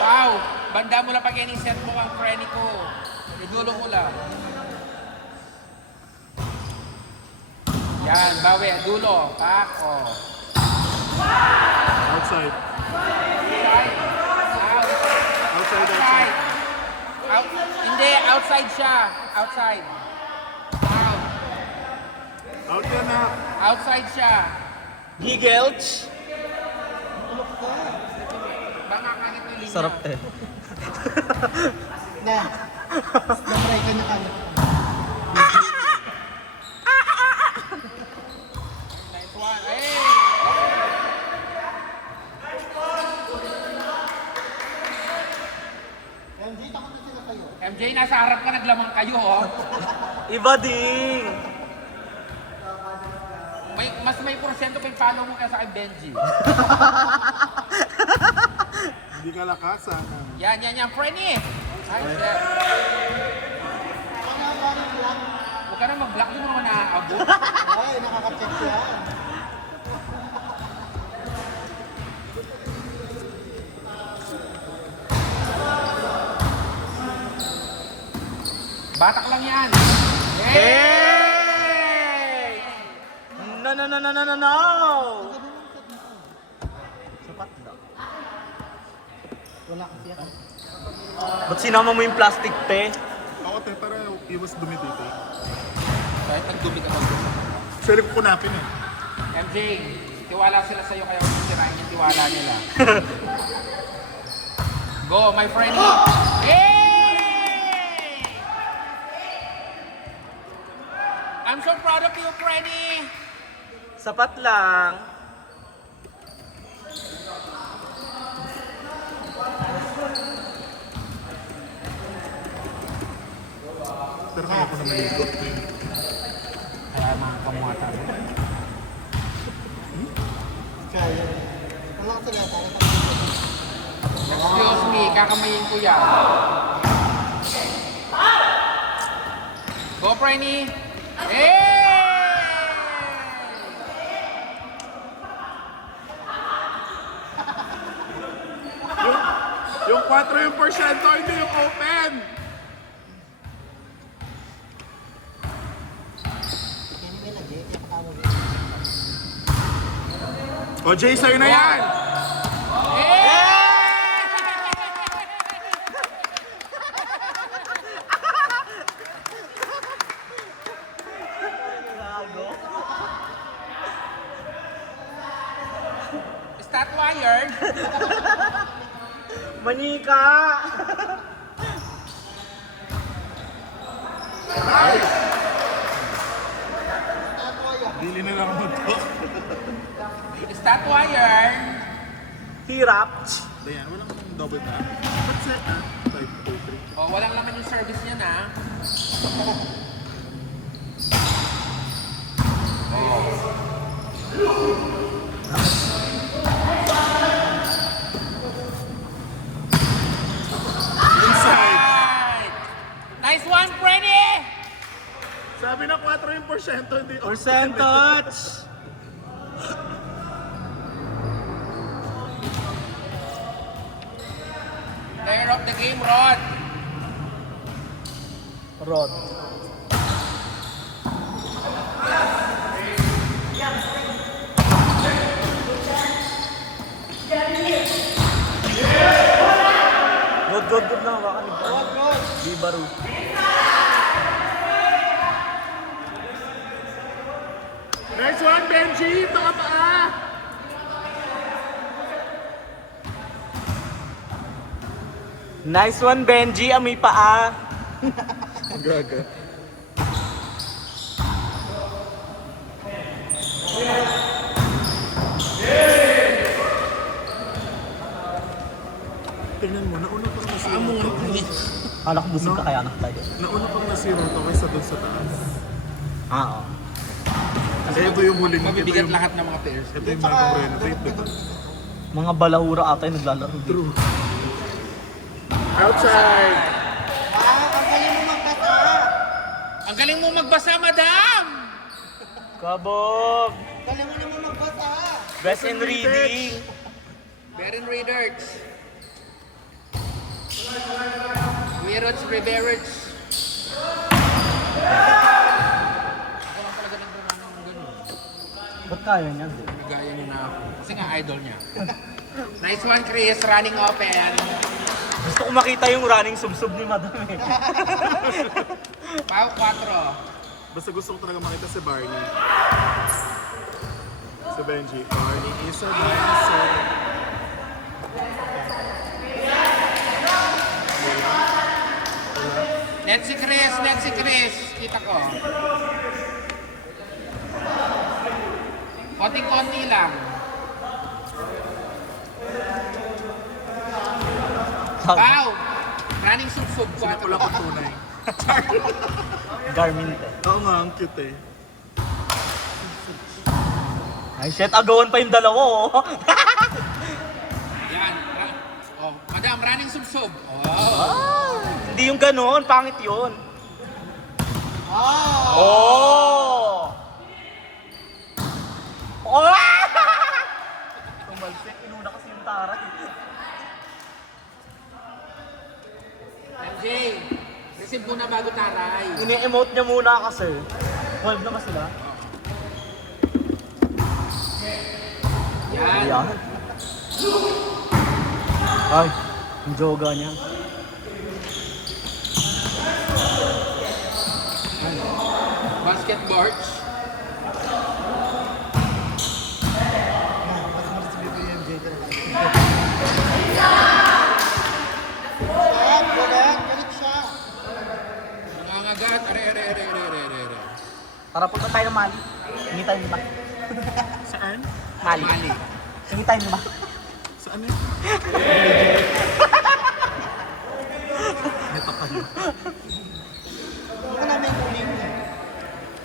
Wow! Banda mo lang pag in-set mo ang Frenny ko. Idulo mo lang. Yan, bawi. Dulo. Pak. Oh. Outside. Outside. Outside. Out. Hindi, outside siya. Outside. Out. Out yan na. Outside siya. Gigelch. Baka kanito yung linya. Sarap eh. Na. Namray ka na kanya. Nice one. Hey! MJ, takot na sila kayo. MJ, nasa harap ka, naglamang kayo, oh. Iba din. Mas may porsyento pa yung follow mo kaya sa kay Benji. Hindi ka lakasan. Yan. Frenny! Ay, sir. Huwag ka na mag-block, di mo naman naaabot. Ay, nakaka-check yan. Batak lang yan. Hey! No. Sapat na. Wala kasi yan. Ba't sinama mo yung plastic, te? Ako te, para iwas dumi dito. Kahit nagdumi ka mag Pwede ko kunapin eh. MJ, tiwala sila sa'yo kaya huwag sirain yung tiwala nila. Go, my friend. Hey! I'm so proud of you, Frenny. Sapat lang. Pero kaya ko na maligo. Kaya mga kamuhata. Kaya. Wala ka sila. Excuse me, kakamayin ko yan. Go, Frenny. Hey! Yung 4 yung porsyento, hindi yung open. Anyway, nag-gate. Kaya patawag. O Jay, sa'yo na yan. Is that wired? Manika! Dili na lang mo to. Is that wired? Hirap. Ayan, walang double tap. What's that? 5, 2, 3. Oh, walang laman yung service niya na. Inside. Right. Nice one, Freddy! Sabi na 4 yung porsyento, hindi open. Percentage! Player of the game, Rod. Rod. Good na. Baka ni Di baro. Nice one, Benji! Taka paa! Nice one, Benji. Amoy paa. Gaga. Tingnan mo, nauna pang nasira to. Anak busog ka kaya anak tayo. Nauna pang nasira to kaysa dun sa taas. Oo. Kasi ito yung huling. Mabibigat ito yung, lahat ng mga players. ito yung bagong renovate ito. Mga balahura ata yung naglalaro dito. True. Outside! Ang galing mo magbasa. Ang galing mo magbasa, madam! Kabog! Galing mo naman magbasa. Best in reading. Aaron Raiderts. Wirots Riverits. Ako lang talaga nagmamahal ng ganun. Ba't kaya niya? Gaya niya na ako. Kasi nga idol niya. Nice one, Chris. Running open. Gusto ko makita yung running sub-sub ni Madam eh. Pau 4. Basta gusto ko talaga makita si Barney. Si Benji. Barney is a dancer. Net si Chris. Net si Chris. Kita ko. Konting-konti lang. Pau! Running sub-sub. Sino ko lang ang tunay. Garmin eh. Oo nga, ang cute eh. Ay shit, agawan pa yung dalawa oh. Yan. Oh, madam, running sub-sub. Oh. Hindi yung ganon, pangit yun. Ah! Oh! Oh! Tumalsik, inuna kasi yung taray. MJ, receive muna bago taray. Ini-emote niya muna kasi. 12 na ba sila? Yan. Ayan. Ay, yung joga niya. Basketboards. Galit siya. Nangangagat. Are. Tara, punta tayo ng Mali. Hingi tayo ba? Saan? Mali. Mali. Hingi tayo ba? Saan yun? Neto kayo. Hindi ko namin kuling niya.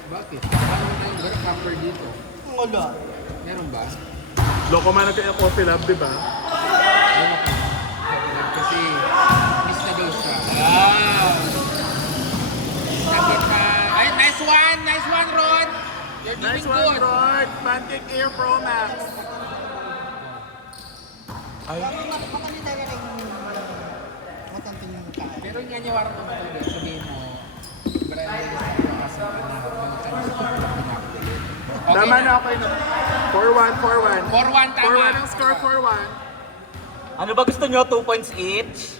Bakit? Paano mo na yung ganun cover dito? Wala. Meron ba? Loko man nagkaya coffee lab, di ba? Kasi miss na daw siya. Wow! Sagot pa. Ay, nice one! Nice one, Ron! You're doing Nice one, good. Rod! Pancake Air Pro Max! Ay, Makali tayo rin matantin yung mukha. Pero nga niya warang naman ito. Sabihin mo, Brian, kasi Tama na ako yun. 4-1, 4-1. 4-1 tama. 4-1 ang score, 4-1. ano ba gusto nyo? 2 points each?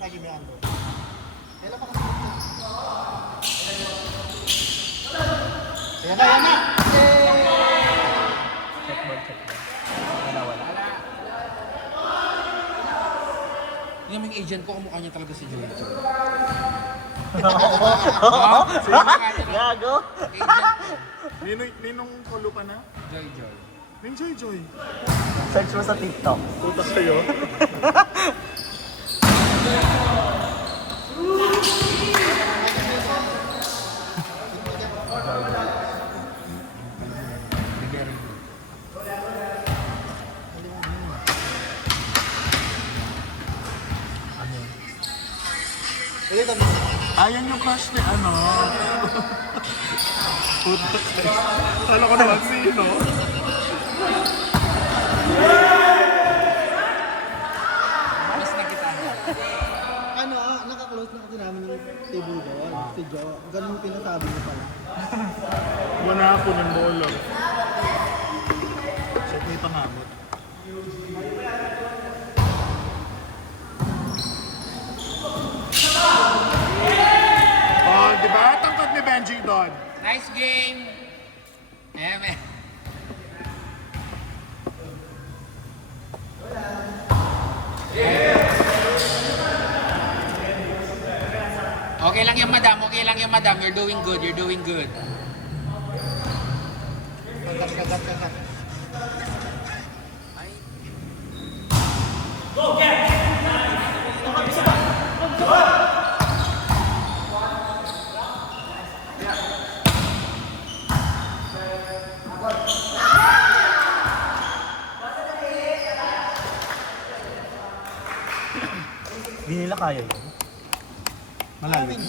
Lagi may ando. Kailan pa kasi Ayan na, ayan na! Check ball. Wala. Yung mga agent ko, kumukha niya talaga si Joey. Gago. Agent ko. Ninong kulo pa na? Joy. Ning Joy Joy. Search mo sa TikTok. Puta kayo. Ulit ang Ayan yung crush ni ano. Puta kayo. Kala ko naman sino. Miss na kita. ano, naka-close na kasi namin yung table doon. Si Jo. Ganun yung pinasabi niya pala. Wala ako ng bolo. Check mo yung pangamot. Oh, di ba? Tangkad ni Benji doon. Nice game. Man. Okay lang yung madam. Okay lang yung madam. You're doing good. You're doing good. Kagat. Hindi nila kaya yun. Malalim.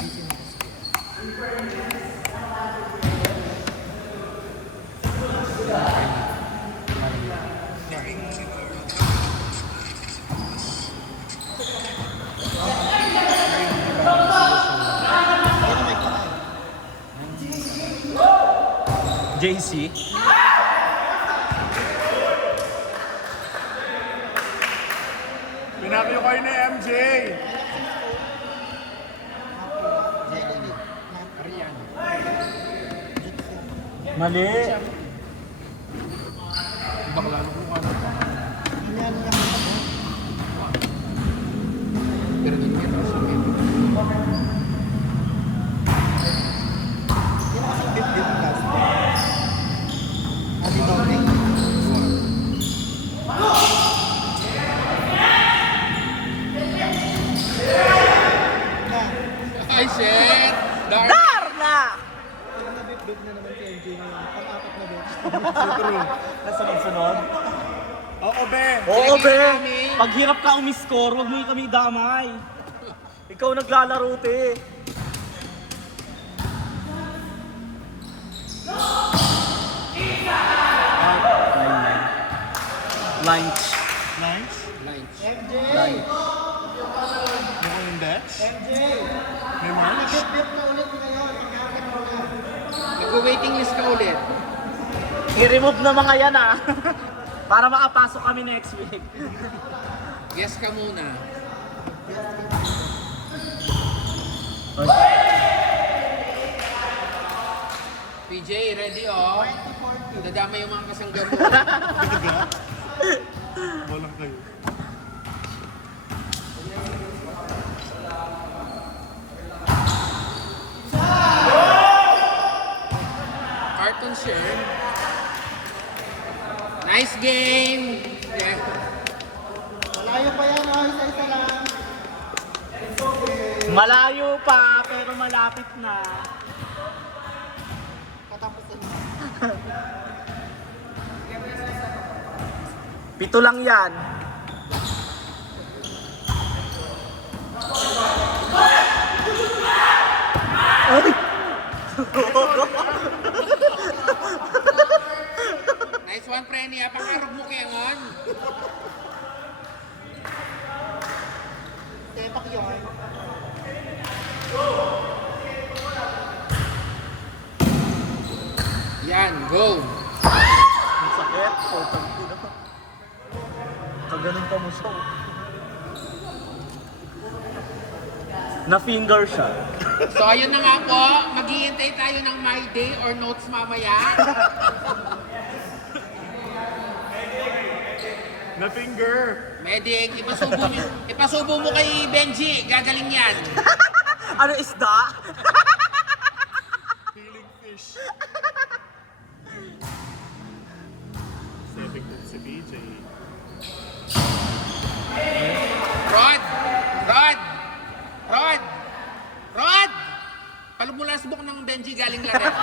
JC. Pinapyo kayo ni MJ. Arian. Mali. Bakla mo kung ano. Yan lang. Pero hindi ka tapos yung Yan ang kasing dip-dip class. Ate Dominic. Ay, shit! Darn! Darna! Pag nabip-bip na naman si MJ ngayon, pang-apat na beses. So true. Nasunod-sunod. Oo, be. Oo, be! kami. Pag hirap ka umiscore, huwag mo kami damay. Ikaw naglalaro, te. Lunch. Nice. Lines. MJ! Mukhang index. MJ! May march. Nabip-bip na ulit ngayon, pang-apat mo na. Mag-waiting list ka ulit. I-remove na mga yan, ah. Para makapasok kami next week. Guess ka muna. PJ, ready oh? Dadama yung mga kasangga mo. Walang kayo. Carton share. Nice game! Yeah. Malayo pa yan, oh. Isa-isa lang. Malayo pa, pero malapit na. Katapusan na. 7 lang yan. Ay! Nice one, Frenny. Pangarap mo kaya ngon. Tepak yun. Yan, go! Ang sakit. Total ina. Kaganon pa mo siya. Na-finger siya. So, ayun na nga po. Maghihintay tayo ng My Day or Notes mamaya. Na finger. Medic, ipasubo mo kay Benji. Gagaling yan. Ano isda? Feeling fish. Saving din si BJ. Rod! Rod! Rod! Rod! Palumulasbok ng Benji galing laret.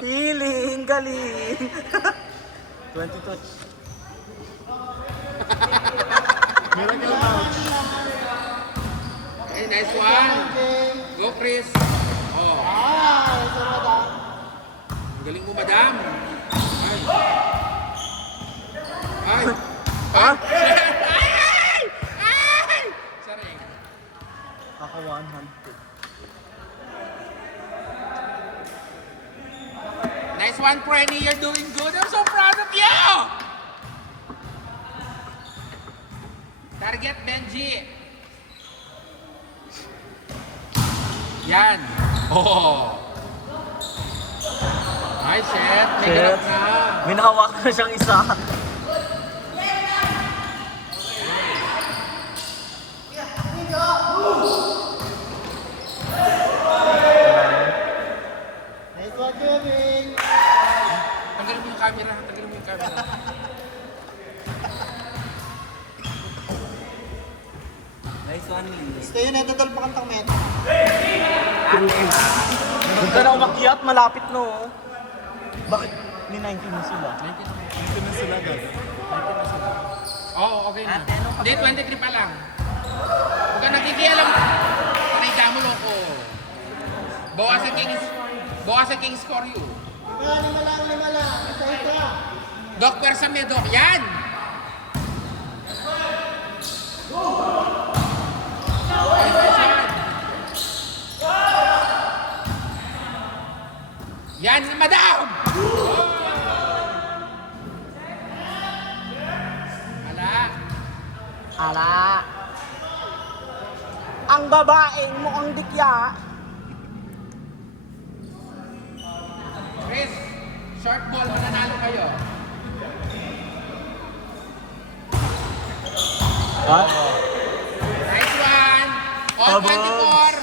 Healing, galing. 20 touch. Miracle pouch. Hey, nice one. Go, Chris. Oh, Ah, isa na daw. ang galing mo, madam. Ay. Ay. Ay. Ay. Ay. Sorry. Ako 100. Nice one, Frenny. You're doing good. I'm so proud of you. Target, Benji. Yan. Oh. Ay, shit. May ganap na. May nakawak na siyang isa. Nice one, Kevin. Tanggalin mo yung camera. Tanggalin mo yung camera. Nice one, Lee. Gusto yun, nadadal pa kang met. Huwag ka na umakyat, malapit no. Bakit? Ni 19 na sila. Dito na sila agad. Oo, okay na. Hindi, 23 pa lang. Huwag ka nakikialam. Panay mo loko. Bawa sa King's score you. Lima lang. Isa-isa. Doc, persa me, Doc. Yan! Ay, nice one. Ala. Ang babaeng mukhang dikya. Chris, short ball, mananalo kayo. Ha? Nice one. All Tabog.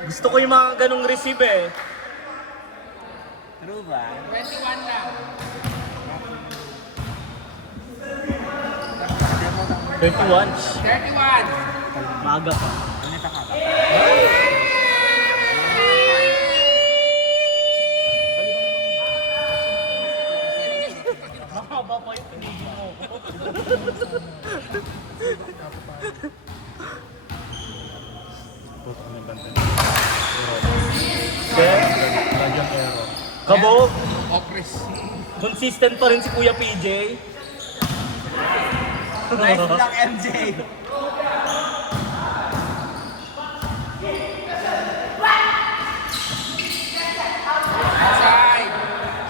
24. Gusto ko yung mga ganong receive eh. True ba? 21 lang. 31. 31. Maaga pa. Mahaba pa yung pinigil mo. Kabog, Oh, Chris. consistent pa rin si Kuya PJ. Nice lang, MJ. Outside.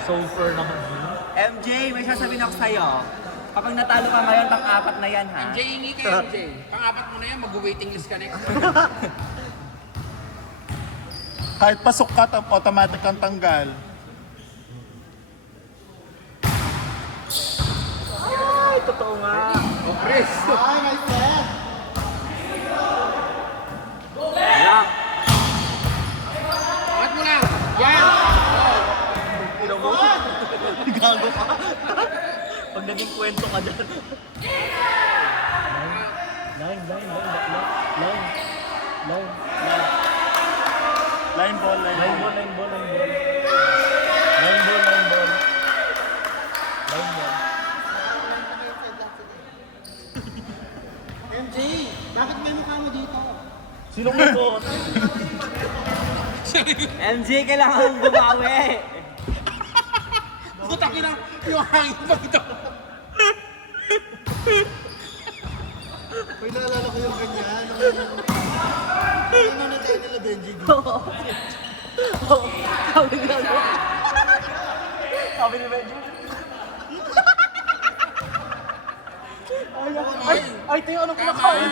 So far naman. MJ, may sasabihin ako sa'yo. Kapag natalo ka ngayon, pang-apat na yan, ha? MJ, hingi kayo, MJ. Pang-apat mo na yan, mag-waiting list ka next. Kahit pasok ka, automatic kang tanggal. Ay, totoo nga. Oh, Chris. Ay, nice set! Yeah. Angat mo lang. Yan. Oh. Ino mo? Gago ka. Pag naging kwento ka dyan. Line. Line ball, line ball. Line ball. MJ, bakit may mukha mo dito? Sinong may bot? MJ, kailangan bumawi. Putak ina, yung hangin pa ito. May naalala ko yung ganyan. Ano na tayo nila Benji dito? Sabi ni Benjo. Ay, tayo ano kinakain?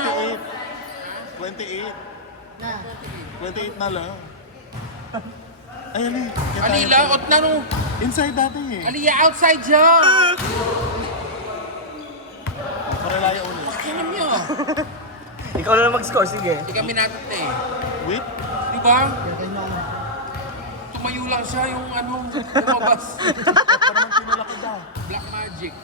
28. Na. 28 na lang. Ayan eh. Alila, out na no. Inside dati eh. Aliyah, outside siya. Paralaya ulit. Pakinom niyo. Ikaw na lang mag-score, sige. Hindi kami natot eh. Wait. Di ba? Kaya na. Tumayo lang siya yung ano, lumabas. Parang pinalaki daw. Black magic.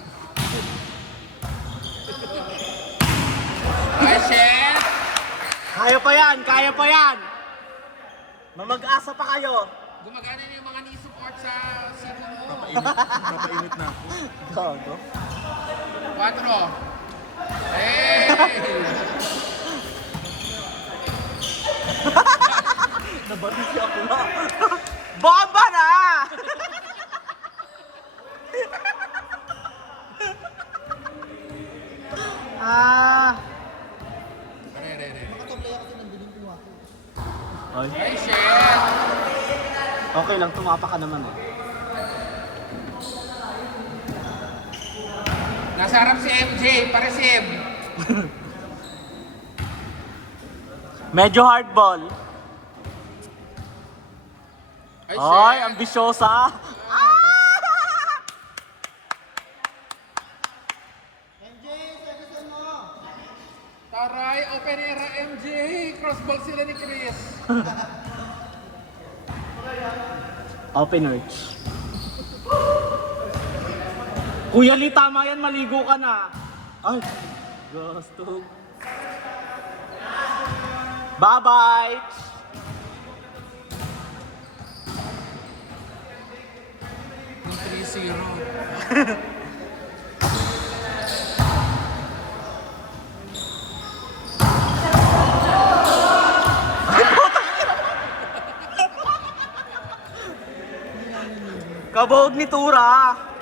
Ay, chef! Kaya pa yan! Mamag-asa pa kayo! Gumagana na yung mga ni-support sa Cebu mo. Napainit na ako. Gago. 4. Hey! Nabalisi ako na. Bomba na! Nakatamlay ako sa nandiling kumako. Ay, chef! Okay lang, tumapa ka naman eh. Nasa harap si MJ, pa-receive. Medyo hardball. Ay, Ay, chef! ambisyosa. MJ, service mo! Taray, open era MJ. Crossball sila ni Chris. Open arch. Kuya Lee, tama yan, maligo ka na. Ay, gusto. Bye-bye! Yung 3-0. Kabog ni Tura.